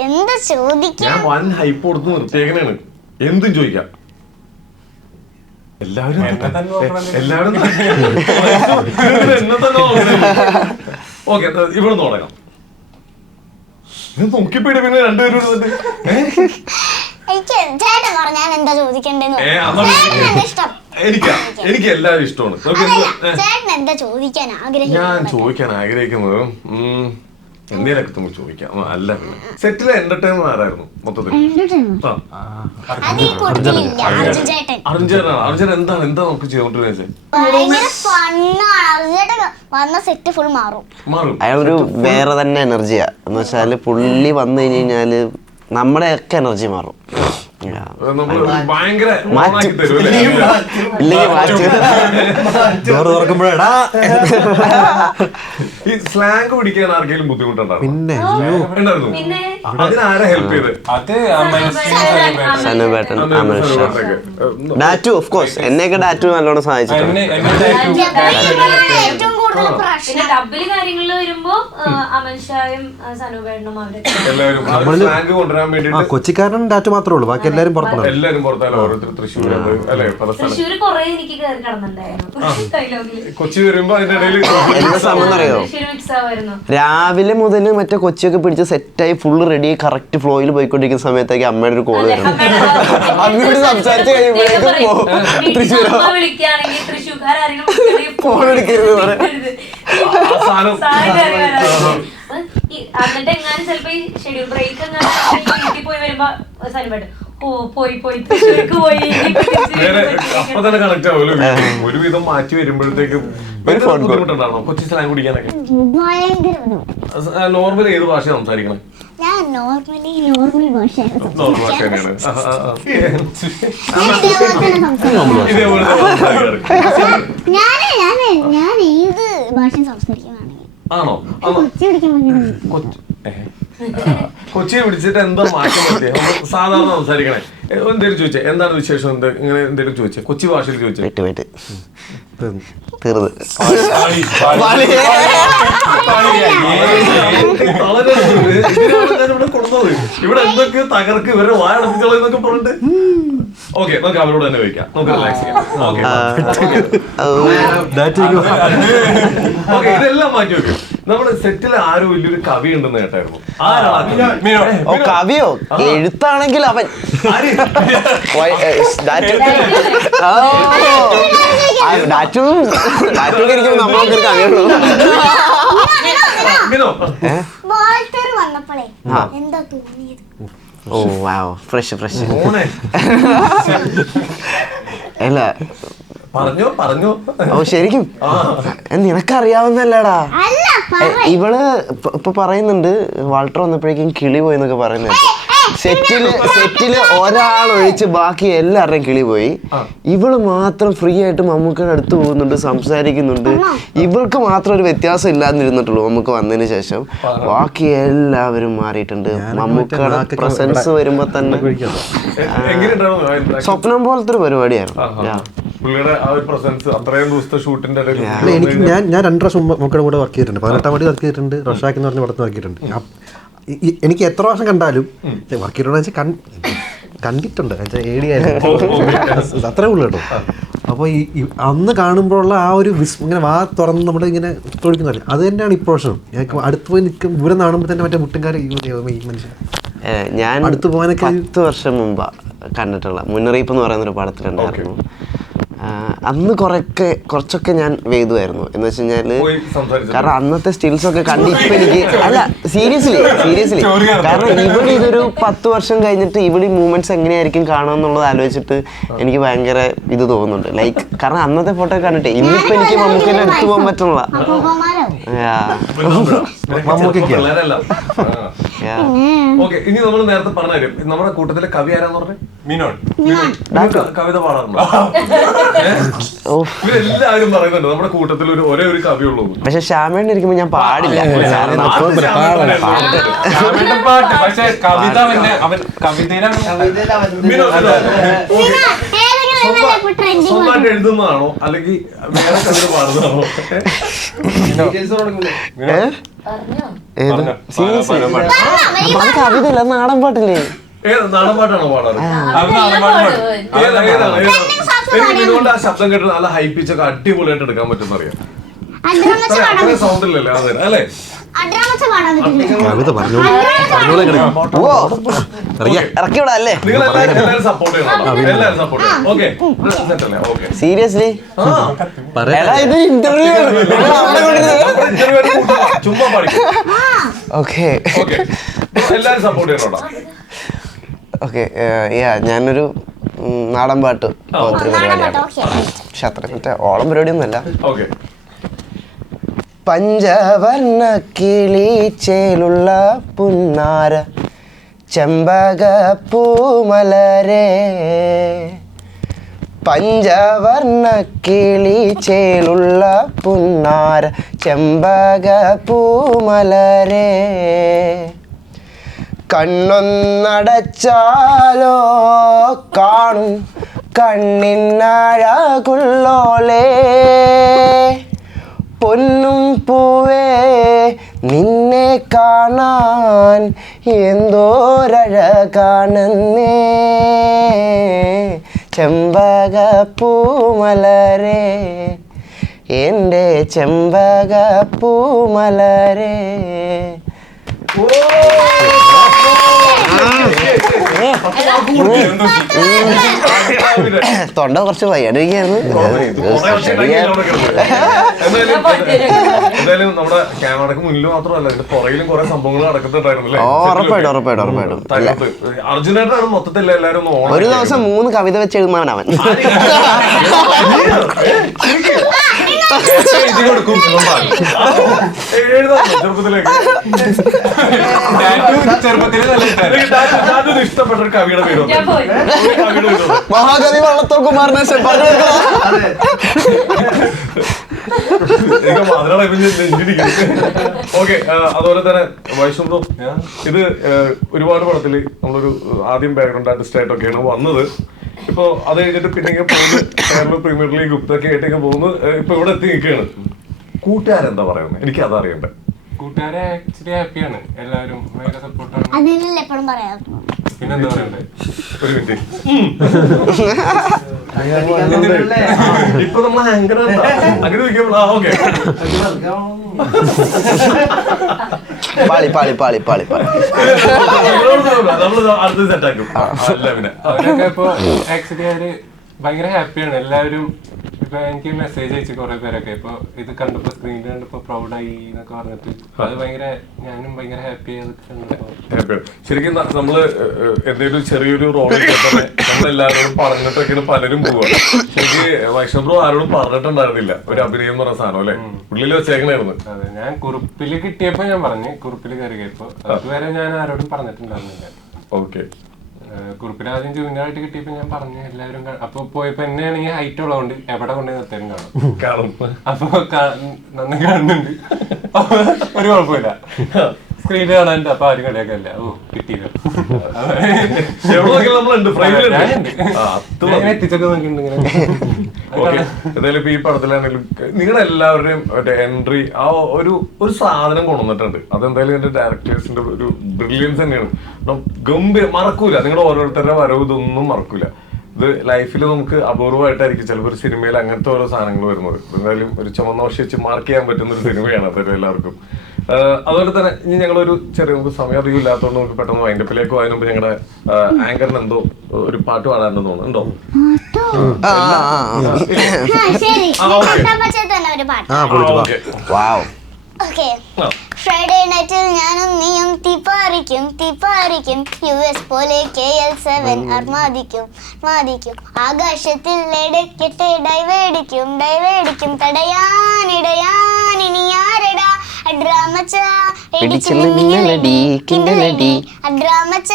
എന്താ ചോദിക്കാൻ? ഞാൻ വൻ ഹൈപ്പ് കൊടുത്ത് നിർത്തിയേക്കണേണ്. എന്തും ചോദിക്കാം. എല്ലാവരും എന്നെ തന്നെ ഓക്കെ ഇവിടെ തുടങ്ങാം. നോക്കിപ്പോയിട്ട് പിന്നെ രണ്ടുപേരും എനിക്ക് എല്ലാവരും ഇഷ്ടമാണ്. ഞാൻ ചോദിക്കാൻ ആഗ്രഹിക്കുന്നത് എന്തേലൊക്കെ നമുക്ക് ചോദിക്കാം. അല്ല സെറ്റിലെ എന്റർടൈൻമെന്റ് ആരായിരുന്നു മൊത്തത്തിൽ? അർജുൻ എന്താണ് നമുക്ക് ചെയ്തോണ്ടിരുന്നത്? അയാളൊരു വേറെ തന്നെ എനർജിയാ. എന്ന് വെച്ചാല് പുള്ളി വന്നു കഴിഞ്ഞാല് നമ്മുടെയൊക്കെ എനർജി മാറും. ഭയങ്കര ഈ സ്ലാങ് പിടിക്കാൻ ആർക്കെങ്കിലും ബുദ്ധിമുട്ടുണ്ടായിരുന്നു? അതിനാരെ ഹെൽപ്പ് ചെയ്ത്? സനുവേട്ടൻ, അമൽ ഷാ, ഡാറ്റു. ഓഫ് കോഴ്സ് എന്നെയൊക്കെ ഡാറ്റു നല്ലോണം സഹായിച്ചിട്ടുണ്ട്. പിന്നെ ഡബില് കാര്യങ്ങളിൽ വരുമ്പോ അമൽഷായും സനുവേട്ടനും അവരൊക്കെ കൊച്ചിക്കാരനും ഡാറ്റു മാത്രമേ ഉള്ളൂ. ബാക്കി എല്ലാരും പുറത്താണ്. എല്ലാരും പുറത്തല്ല. ഓരോരുത്തർ തൃശ്ശൂർ തൃശ്ശൂര് കൊറേ എനിക്ക് കയറി കിടന്നുണ്ടായിരുന്നു. കൊച്ചി വരുമ്പോ അതിന്റെ ഇടയിൽ എന്താ സംഭവം അറിയോ? രാവിലെ മുതൽ മറ്റേ കൊച്ചിയൊക്കെ പിടിച്ച് സെറ്റായി ഫുള്ള് റെഡി കറക്റ്റ് ഫ്ലോയിൽ പോയിക്കൊണ്ടിരിക്കുന്ന സമയത്തേക്ക് അമ്മയുടെ ഒരു കോള് വരും. അമ്മയോട് സംസാരിച്ച് കഴിയുമ്പോഴേക്കും വിളിക്കുകയാണെങ്കിൽ തൃശ്ശൂർക്കാരെങ്കിലും ഫോൺ എടുക്കരുത് പറയാം. എന്നിട്ട് എങ്ങാനും ചിലപ്പോ ഈ ഷെഡ്യൂൾ ബ്രേക്ക് വീട്ടിൽ പോയി വരുമ്പോ സനുവേട്ടൻ പോയി തൃശ്ശൂർക്ക് പോയി അപ്പൊ തന്നെ കണക്ട് ആവുമല്ലോ. ഒരുവിധം മാറ്റി വരുമ്പോഴത്തേക്കും ബുദ്ധിമുട്ടുണ്ടാണോ കൊച്ചി സ്ലാങ് കുടിക്കാനൊക്കെ? നോർമൽ ഏത് ഭാഷ സംസാരിക്കണേ? നോർമൽ ഭാഷ തന്നെയാണ്. ഇതേപോലെ ഞാൻ ഏത് ഭാഷയും സംസാരിക്കുന്നതാണ്. ആണോ? കൊച്ചിയെ പിടിച്ചിട്ട് എന്താ മാറ്റം പറ്റിയ? സാധാരണ സംസാരിക്കണേ. എന്തേലും ചോദിച്ചേ എന്താണ് വിശേഷം? ഇങ്ങനെ എന്തേലും ചോദിച്ചേ? കൊച്ചി ഭാഷയിൽ ചോദിച്ചേ? ഇവിടെ എന്തൊക്കെ തകർക്ക് ഇവരെ വാഴടപ്പിച്ചോളെന്നൊക്കെ പറഞ്ഞിട്ട്. ഓക്കെ നമുക്ക് അവരോട് തന്നെ ചോദിക്കാം. നമുക്ക് റിലാക്സ് ചെയ്യാം. ഓക്കെ ഇതെല്ലാം മാറ്റി വെക്കും. നമ്മുടെ സെറ്റിൽ ആരോ വലിയൊരു കവി ഉണ്ടെന്ന് കേട്ടായിരുന്നു. കവിയോ? എഴുത്താണെങ്കിൽ അവൻ നമ്മളൊക്കെ കവിയുള്ളൂ. ഓ വാവ്, ഫ്രഷ് അല്ല പറഞ്ഞോ. ഓ ശരിക്കും നിനക്കറിയാവുന്നല്ലേടാ. ഇവള് ഇപ്പൊ പറയുന്നുണ്ട് വാൾട്ടർ വന്നപ്പോഴേക്കും കിളി പോയെന്നൊക്കെ പറയുന്നത്. സെറ്റില് ഒരാളൊഴിച്ച് ബാക്കി എല്ലാവരുടെയും കിളി പോയി. ഇവള് മാത്രം ഫ്രീ ആയിട്ട് മമ്മൂക്കയുടെ അടുത്ത് പോകുന്നുണ്ട്, സംസാരിക്കുന്നുണ്ട്. ഇവൾക്ക് മാത്രം ഒരു വ്യത്യാസം ഇല്ലാന്നിരുന്നിട്ടുള്ളൂ മമ്മൂക്ക വന്നതിന് ശേഷം. ബാക്കി എല്ലാവരും മാറിയിട്ടുണ്ട്. മമ്മൂക്കയുടെ പ്രസൻസ് വരുമ്പോ തന്നെ സ്വപ്നം പോലത്തെ ഒരു പരിപാടിയായിരുന്നു. പുള്ളിയുടെ ആ ഒരു പ്രസൻസ് അത്രയും ദിവസത്തെ ഷൂട്ടിന്റെ എനിക്ക് ഞാൻ 2 പ്രാവശ്യം മമ്മൂക്കയുടെ കൂടെ വർക്ക് ചെയ്തിട്ടുണ്ട്. 18-ാം പടി വർക്ക് ചെയ്തിട്ടുണ്ട്, റഷാക്ക് എന്ന് പറഞ്ഞ പടത്തിൽ വർക്ക് ചെയ്തിട്ടുണ്ട്. എനിക്ക് എത്ര വർഷം കണ്ടാലും വർക്ക് ചെയ്തിട്ടുണ്ടെന്ന് വെച്ചാൽ കണ്ടിട്ടുണ്ട്, അത്രേ ഉള്ളൂ കേട്ടോ. അപ്പോൾ ഈ അന്ന് കാണുമ്പോഴുള്ള ആ ഒരു ഇങ്ങനെ വാ തുറന്ന് നമ്മൾ ഇങ്ങനെ തൊഴിക്കുന്നില്ല, അത് തന്നെയാണ് ഇപ്രാവശ്യം. ഞങ്ങൾക്ക് അടുത്ത് പോയി നിൽക്കും, ഇവിടെ കാണുമ്പോൾ തന്നെ മറ്റേ മുട്ടുംകാരെ ഈ മനുഷ്യൻ ഞാൻ അടുത്ത് പോകാനൊക്കെ 10 വർഷം മുമ്പ് കണ്ടിട്ടുള്ള മുന്നറിയിപ്പ് എന്ന് പറയുന്നൊരു പടത്തിലുണ്ടായിരുന്നു. അന്ന് കുറച്ചൊക്കെ ഞാൻ വേദുവായിരുന്നു എന്ന് വെച്ച് കഴിഞ്ഞാല്, കാരണം അന്നത്തെ സ്റ്റിൽസ് ഒക്കെ കണ്ട് ഇപ്പൊ എനിക്ക് സീരിയസ്ലി കാരണം ഇവിടെ ഇതൊരു 10 വർഷം കഴിഞ്ഞിട്ട് ഇവിടെ മൂവ്മെന്റ്സ് എങ്ങനെയായിരിക്കും കാണുമെന്നുള്ളത് ആലോചിച്ചിട്ട് എനിക്ക് ഭയങ്കര ഇത് തോന്നുന്നുണ്ട്. ലൈക്ക് കാരണം അന്നത്തെ ഫോട്ടോ കണ്ടിട്ട് ഇന്നിപ്പോ എനിക്ക് മമ്മൂക്കയുടെ അടുത്ത് പോകാൻ പറ്റുള്ള ഇനി നമ്മൾ നേരത്തെ പറഞ്ഞു നമ്മുടെ കൂട്ടത്തിലെ കവി ആരാന്ന് പറഞ്ഞു? മീനോൻ കവിത പാടാറുണ്ടോ? ഇവരെല്ലാവരും പറയുന്നുണ്ട് നമ്മുടെ കൂട്ടത്തിൽ ഒരേ ഒരു കവിയുള്ളൂ. പക്ഷെ ശ്യാമേണ്ണ ഇരിക്കുമ്പോ ഞാൻ പാടില്ല. സ്വന്തമായിട്ട് എഴുതുന്നതാണോ അല്ലെങ്കിൽ വേറെ കവിത പാടുന്നതാണോ? കവിതല്ല, നാടൻ പാട്ടില്ലേ? നാടൻ പാട്ടാണോ പാടാറ്? എനിക്ക് നിന്നുകൊണ്ട് ആ ശബ്ദം കേട്ട് നല്ല ഹൈപ്പിച്ചൊക്കെ അടിപൊളിയായിട്ട് എടുക്കാൻ പറ്റുന്ന അറിയാം. സൗണ്ട് ഇല്ലല്ലേ അല്ലേ? കവിത ഇറക്കിവിടല്ലേ? നിങ്ങളെല്ലാവരും സപ്പോർട്ട് ചെയ്യണം. എല്ലാവരും സപ്പോർട്ട് ചെയ്യണം. ഓക്കെ ഓക്കെ സീരിയസ്ലി ഇത് ഇന്റർവ്യൂ ചുമ്മാ പഠിക്കും. ഓക്കെ എല്ലാവരും സപ്പോർട്ട് ചെയ്യണോടാ. ഓക്കെ ഞാനൊരു നാടൻ പാട്ട് പോലത്തെ പരിപാടിയാണ്. പക്ഷെ അത്ര മറ്റേ ഓളം പരിപാടിയൊന്നുമല്ല. ഓക്കെ. പഞ്ചവർണ്ണ കിളിച്ചേലുള്ള പുന്നാര ചെമ്പക പൂമലരേ, പഞ്ചവർണ്ണ കിളിച്ചേലുള്ള പുന്നാര ചെമ്പക പൂമലരേ, കണ്ണൊന്നടച്ചാലോ കാണും കണ്ണിനഴകുള്ളോലേ, പൊന്നും പൂവേ നിന്നെ കാണാൻ എന്തോരഴകാണെന്നേ, ചെമ്പക പൂമലരേ എൻ്റെ ചെമ്പക പൂമലരേ. തൊണ്ട കുറച്ച് വയ്യാണ്ടിരിക്കുകയായിരുന്നു. എന്തായാലും നമ്മുടെ ക്യാമറക്ക് മുന്നിൽ മാത്രമല്ല ഇതിന്റെ പുറകിലും കുറെ സംഭവങ്ങൾ നടക്കുന്നുണ്ടായിരുന്നു. ഉറപ്പായിട്ടും അർജുനായിട്ടാണ് മൊത്തത്തിൽ എല്ലാവരും ഒരു ദിവസം 3 കവിത വെച്ച് എഴുതുന്നവൻ അവൻ. ഇഷ്ടപ്പെട്ട ഒരു കവിയുടെ പേര് മഹാകവി വള്ളത്തോൾ കുമാരനെ. ഓക്കെ. അതുപോലെ തന്നെ വൈഷ്ണവ്, ഇത് ഒരുപാട് പടത്തില് നമ്മളൊരു ആദ്യം ബാക്ക്ഗ്രൗണ്ട് ആർട്ടിസ്റ്റ് ആയിട്ടൊക്കെയാണ് വന്നത്. ഇപ്പൊ അത് കഴിഞ്ഞിട്ട് പിന്നെ പോകുന്നത് കേരള പ്രീമിയർ ലീഗ് ഇതൊക്കെ ആയിട്ടൊക്കെ പോകുന്നു. ഇപ്പൊ ഇവിടെ എത്തി നിൽക്കുകയാണ്. കൂട്ടുകാരെന്താ പറയുന്നത്? എനിക്ക് അതറിയണ്ടേ. കൂട്ടുകാരെ ആക്ച്വലി ഹാപ്പിയാണ്, എല്ലാവരും ഭയങ്കര സപ്പോർട്ടാണ്. പിന്നെന്താ പറയണ്ടേ? ഒരു മിനിറ്റ്. ഇപ്പൊ നമ്മൾ അങ്ങനെ ചോദിക്കുമ്പോൾ ഓക്കെ നമ്മള് അടുത്ത സെറ്റാക്കും. അവരൊക്കെ ഇപ്പൊ ആക്ച്വലി അവര് ഭയങ്കര ഹാപ്പിയാണ്. എല്ലാവരും ഇപ്പൊ എനിക്ക് മെസ്സേജ് അയച്ചു കുറെ പേരൊക്കെ ഇപ്പൊ ഇത് കണ്ടപ്പോ സ്ക്രീനിൽ കണ്ടപ്പോ പ്രൗഡായി എന്നൊക്കെ പറഞ്ഞിട്ട് അത് ഭയങ്കര ഞാനും ഭയങ്കര ഹാപ്പി ആയത്. ശരിക്കും നമ്മള് എന്തെങ്കിലും ചെറിയൊരു റോൾ തന്നെ നമ്മളെല്ലാവരോടും പറഞ്ഞിട്ടൊക്കെയാണ് പലരും പോവുക. ശരിക്ക് വൈഷ്ണവ് ബ്രോ ആരോടും പറഞ്ഞിട്ടുണ്ടായിരുന്നില്ല ഒരു അഭിനയം എന്ന് പറഞ്ഞ സാധനം അല്ലെ? ഉള്ളിൽ വെച്ചേക്കണായിരുന്നു. അതെ, ഞാൻ കുറിപ്പില് കിട്ടിയപ്പോ ഞാൻ പറഞ്ഞു, കുറിപ്പില് കയറി കഴിയപ്പോ അതുവരെ ഞാൻ ആരോടും പറഞ്ഞിട്ടുണ്ടായിരുന്നില്ല. ഓക്കെ. കുറുപ്പിന് ആദ്യം ജൂനിയറായിട്ട് കിട്ടിയപ്പോ ഞാൻ പറഞ്ഞു എല്ലാവരും അപ്പൊ പോയപ്പോ എന്നെയാണെങ്കിൽ ഹൈറ്റ് ഉള്ളതുകൊണ്ട് എവിടെ കൊണ്ടുപോയി നിർത്താനും കാണും. അപ്പൊ നന്നായി കാണുന്നുണ്ട്, ഒരു കുഴപ്പമില്ല. സ്ക്രീനിൽ കാണാനുണ്ട്, അപ്പൊ ആരും കളിയാക്കല്ല. ഓ കിട്ടിയില്ല, എത്തിച്ചൊക്കെ നോക്കിയിട്ടുണ്ട് ഇങ്ങനെ. എന്തായാലും ഈ പടത്തിലാണെങ്കിലും നിങ്ങളുടെ എല്ലാവരുടെയും മറ്റേ എൻട്രി ആ ഒരു സാധനം കൊണ്ടുവന്നിട്ടുണ്ട്. അതെന്തായാലും എന്റെ ഡയറക്ടേഴ്സിന്റെ ഒരു ബ്രില്യൻസ് തന്നെയാണ്. മറക്കൂല, നിങ്ങളുടെ ഓരോരുത്തരുടെ വരവ് ഇതൊന്നും മറക്കൂല. ഇത് ലൈഫിൽ നമുക്ക് അപൂർവമായിട്ടായിരിക്കും ചിലപ്പോൾ ഒരു സിനിമയിൽ അങ്ങനത്തെ ഓരോ സാധനങ്ങൾ വരുന്നത്. എന്തായാലും ഒരു ചുമന്ന വർഷം വെച്ച് മാർക്ക് ചെയ്യാൻ പറ്റുന്ന ഒരു സിനിമയാണ് അതൊരു എല്ലാവർക്കും. അതുപോലെ തന്നെ ഇനി ഞങ്ങളൊരു ചെറിയ നമുക്ക് സമയം അറിയില്ലാത്തതുകൊണ്ട് നമുക്ക് പെട്ടെന്ന് വൈൻഡപ്പിലേക്ക് പോയതിന് മുമ്പ് ഞങ്ങളുടെ ആങ്കറിന് എന്തോ ഒരു പാട്ട് പാടാണ്ടെന്ന് തോന്നുന്നുണ്ടോ? ഫ്രൈഡേ നൈറ്റിൽ ഞാനും നീയും തീപ്പാറിക്കും US പോലെ KL7 അർമാദിക്കും ആകാശത്തിൽ ഇടയ്ക്കിട്ട് ഡൈവേടിക്കും തടയാനിടയാൻ ഇനി ആരടാ അഡ്രാമച്ച അഡ്രാമച്ച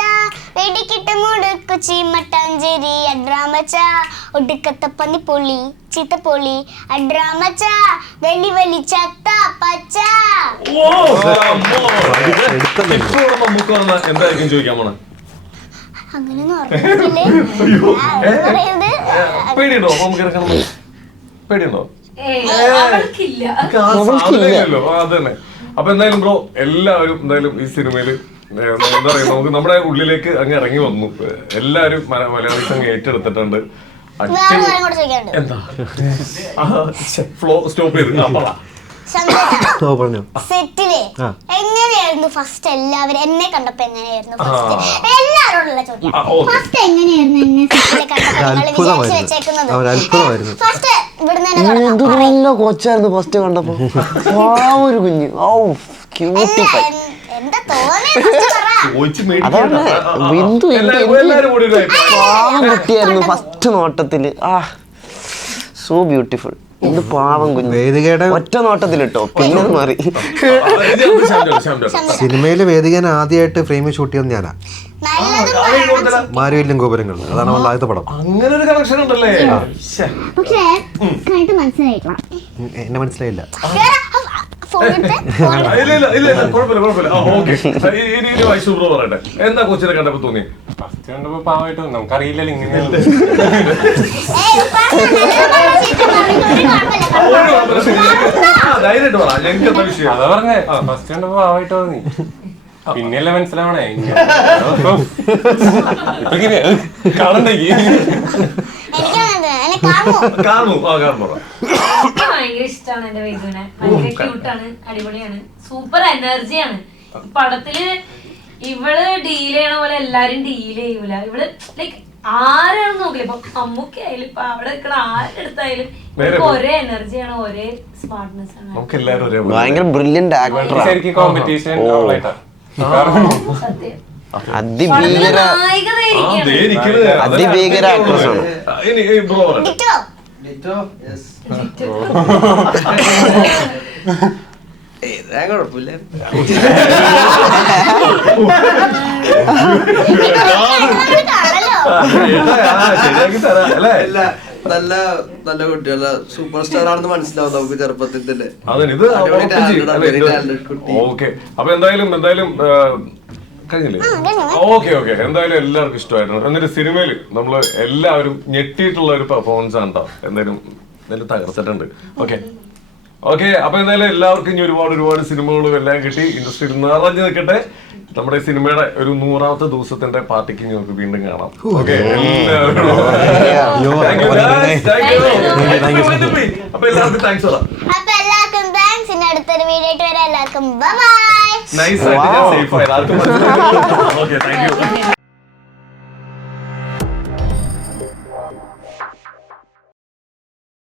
വെടിക്കിട്ട് മുടുക്കുച്ചി മട്ടാഞ്ചേരി അഡ്രാമച്ച ഒടുക്കത്ത പന്നിപ്പൊളി ചീത്തപ്പൊളി അഡ്രാമച്ച വലി ചത്ത പച്ച. എന്തായിരിക്കും ചോദിക്കാൻ പോണേ? അങ്ങനെയൊന്നും അറിയില്ലേ? പേടിയുണ്ടോ? പേടിയുണ്ടോ? അതന്നെ. അപ്പൊ എന്തായാലും ബ്രോ എല്ലാവരും എന്തായാലും ഈ സിനിമയില് എന്താ പറയുക, നമുക്ക് നമ്മുടെ ഉള്ളിലേക്ക് അങ്ങ് ഇറങ്ങി വന്നു. എല്ലാവരും മലയാളീസ് അങ്ങ് ഏറ്റെടുത്തിട്ടുണ്ട്. എന്താ ഫ്ലോ സ്റ്റോപ്പ് ചെയ്ത് സെറ്റില് എങ്ങനെയായിരുന്നു ഫസ്റ്റ്? എല്ലാവരും എന്നെ കണ്ടപ്പോ എങ്ങനെയായിരുന്നു ഫസ്റ്റ്? എല്ലാരോടുള്ള ചോദ്യം, ഫസ്റ്റ് എങ്ങനെയായിരുന്നു എന്നെ സെറ്റില് കണ്ടപ്പോ വെച്ചേക്കുന്നത്? ഫസ്റ്റ് ഇവിടുന്ന് കൊച്ചായിരുന്നു ഫസ്റ്റ് കണ്ടപ്പോ, ഒരു കുഞ്ഞ് എന്താ തോന്നിയ ബിന്ദു കുട്ടിയായിരുന്നു ഫസ്റ്റ് നോട്ടത്തില്. So beautiful. ഇത് പാവം കുഞ്ഞ് വേദികയുടെ ഒറ്റ നോട്ടത്തിലിട്ടോ, പിന്നെ മാറി. സിനിമയില് വേദികനെ ആദ്യമായിട്ട് ഫ്രെയിമിൽ ഷൂട്ട് ചെയ്തത് ഞാനാ. മാരുവില്ലും ഗോപുരങ്ങൾ, അതാണ് അവളുടെ ആദ്യത്തെ പടം. അങ്ങനെ ഒരു കണക്ഷൻ ഉണ്ടല്ലേ? പക്ഷേ മനസ്സിലായിട്ടില്ല. എന്നെ മനസ്സിലായില്ല. എന്താ കൊച്ചിനെ കണ്ടപ്പോ തോന്നി? ഫസ്റ്റ് കണ്ടപ്പോ പാവമായിട്ട് നമുക്കറിയില്ലല്ലോ ഇങ്ങനെയാണ്. അതാ പറഞ്ഞേ, ഫസ്റ്റ് കണ്ടപ്പോ പാവമായിട്ട് തോന്നി, പിന്നെയല്ലേ മനസ്സിലാവണേ. കാണണ്ടെങ്കിൽ ഭയങ്കര ഇഷ്ടമാണ് എന്റെ വൈദ്യുവിനെ. ഭയങ്കര ക്യൂട്ടാണ്, അടിപൊളിയാണ്, സൂപ്പർ എനർജിയാണ്. പടത്തില് ഇവള് ഡീൽ ചെയ്യണ പോലെ എല്ലാരും ഡീൽ ചെയ്യൂല. ഇവള് ലൈക്ക് ആരാണെന്ന് നോക്കില്ല. ഇപ്പൊ അമ്മൂക്ക് ആയാലും ഇപ്പൊ അവിടെ നിൽക്കണ ആരുടെ അടുത്തായാലും ഒരേ എനർജിയാണ്, ഒരേ സ്മാർട്ട്നെസ് ആണ്. ഭയങ്കര ബ്രില്യന്റ് ആക്ടറാണ്. കോമ്പറ്റീഷൻ സത്യം. അതിഭീകര ആക്ട്രസാണ്. കുഴപ്പമില്ല. നല്ല നല്ല കുട്ടികള സൂപ്പർ സ്റ്റാർ ആണെന്ന് മനസ്സിലാവും നമുക്ക് ചെറുപ്പത്തിൽ തന്നെ. ഓക്കെ, അപ്പൊ എന്തായാലും കഴിഞ്ഞില്ലേ? ഓക്കെ എന്തായാലും എല്ലാവർക്കും ഇഷ്ടമായിട്ടുണ്ട്. എന്നിട്ട് സിനിമയില് നമ്മള് എല്ലാവരും ഞെട്ടിയിട്ടുള്ള ഒരു പെർഫോമൻസ് ആണ് കേട്ടോ. എന്തായാലും തകർത്തിട്ടുണ്ട്. ഓക്കെ അപ്പൊ എന്തായാലും എല്ലാവർക്കും ഇനി ഒരുപാട് സിനിമകളും എല്ലാം കിട്ടി. ഇൻഡസ്ട്രിയിൽ നിറഞ്ഞു നിൽക്കട്ടെ. നമ്മുടെ സിനിമയുടെ ഒരു 100ാമത്തെ ദിവസത്തിന്റെ പാർട്ടിക്ക് നമുക്ക് വീണ്ടും കാണാം. ഓക്കെ, അപ്പൊ എല്ലാവർക്കും താങ്ക്സ്. അടുത്തൊരു വീഡിയോ ആയിട്ട് വരാം. എല്ലാവർക്കും ബൈ ബൈ. നൈസ് ആയിട്ട് ഞാൻ സേഫ് ആയി. എല്ലാവർക്കും ഓക്കെ, താങ്ക് യു.